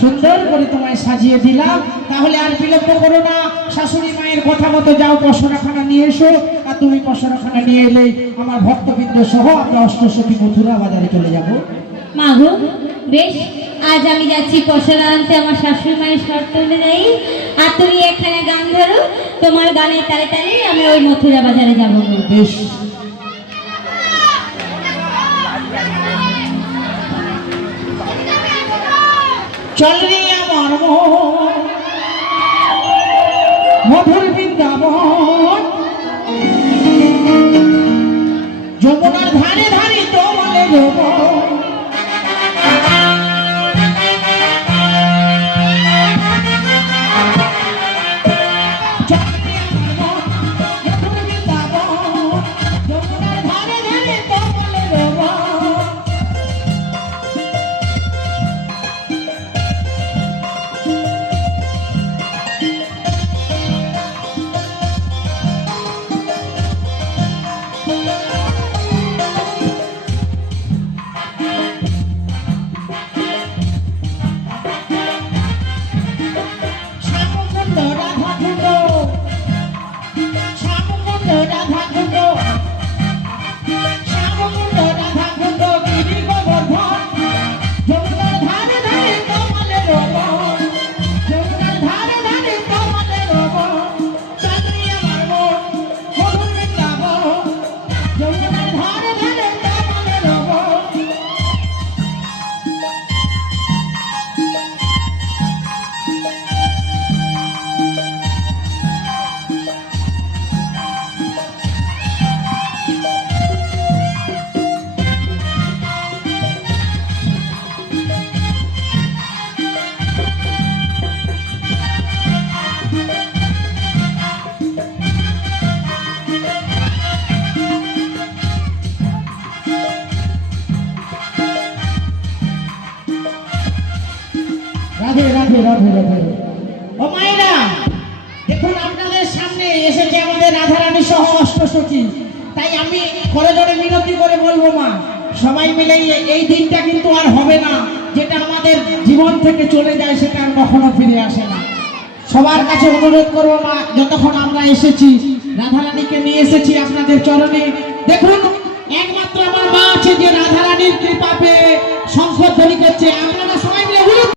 সুন্দর করে তোমায় সাজিয়ে দিলাম, তাহলে আর বিলম্ব করো না, শাশুড়ি মায়ের কথা মতো যাও পশরাখানা নিয়ে এসো। আর তুমি পশরাখানা নিয়ে এলে আমার ভক্তবৃন্দ সহ আমরা অষ্টসখী মথুরা বাজারে চলে যাব। মা গো বেশ, আজ আমি যাচ্ছি পশরা আনতে আমার শাশুড়ি মায়ের শর্ত অনুযায়ী, আর তুমি এখানে গান ধরো, তোমার গানের তালে তালে আমি ওই মথুরা বাজারে যাবো। বেশ, চল রে আমার মধুর বৃন্দাবন, যমুনার ধারে ধারে তোমালে যাব। রাধে রাধে রাধে রাধে। ও মায়েরা, দেখুন আপনাদের সামনে এসেছে আমাদের রাধারানী সহ অষ্টসখী। তাই আমি করজোড়ে মিনতি করে বলবো মা, সবাই মিলে এই দিনটা কিন্তু আর হবে না, যেটা আমাদের জীবন থেকে চলে যায় সেটা আর কখনো ফিরে আসে না। সবার কাছে অনুরোধ করবো মা, যতক্ষণ আমরা এসেছি রাধারানীকে নিয়ে এসেছি আপনাদের চরণে। দেখুন একমাত্র আমার মা আছে যে রাধারানীর কৃপা পেয়ে শঙ্খধ্বনি করছে। আপনারা